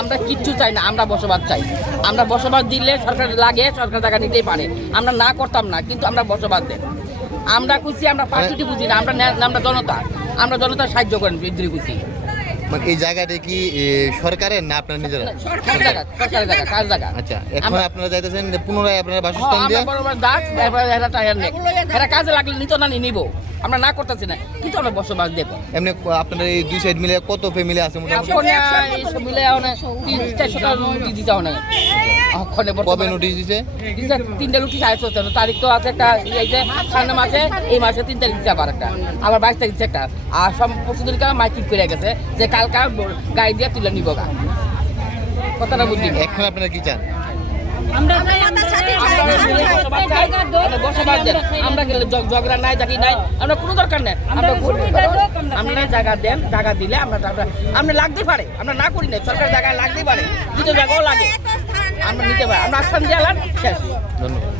আমরা কিচ্ছু চাই না, আমরা বসবাস চাই। আমরা বসবাস দিলে সরকার লাগে, সরকার জায়গা নিতেই পারে, আমরা না করতাম না, কিন্তু আমরা বসবাস দেন। আমরা খুশি, আমরা পাঁচটি বুঝি না, আমরা জনতা, আমরা জনতার সাহায্য করেন বৃদ্ধি খুশি। মানে এই জায়গাটা কি সরকারের না আপনার নিজেরা? সরকারের জায়গা, কার জায়গা। আচ্ছা, এখন আপনারা চাইতেছেন যে পুনরায় আপনার বাসস্থান দিয়ে? আমরা বড় দাস, এরা টায়ার নেই, এরা কাজে লাগলে নিত না, নিব, আমরা না করতেছি না, কিন্তু আমরা বসবাস দেবো। এমনি আপনাদের এই দুই সাইড মিলে কত ফ্যামিলি আছে মোটামুটি? এখন মিলে 300-400 নোটিশ দিতে হয় না। কবে নোটিশ দিছে? 3টা নোটিশ আছে, তারিখ তো আছে একটা, এইটা সামনে মাসে, এই মাসে 3 তারিখ দিচ্ছে আবার একটা, আবার 22 তারিখ দিচ্ছে একটা। আর সব পরশুদিনকে মাইকিং করে গেছে যে কালকা গাড়ি দিয়ে তুলে নিব গা। কথাটা বুঝলি? এখন আপনারা কি চান? বসবাস দেন, আমরা গেলে ঝগড়া নাই, জাতি নাই, আমরা কোনো দরকার নেই। আমরা জায়গা দেন, জায়গা দিলে আমরা লাগতে পারে, আমরা না করি না, সরকার জায়গায় লাগতেই পারে, দুটো জায়গাও লাগে, আমরা নিতে পারি, আমরা আস্থান দিয়ে শেষ। ধন্যবাদ।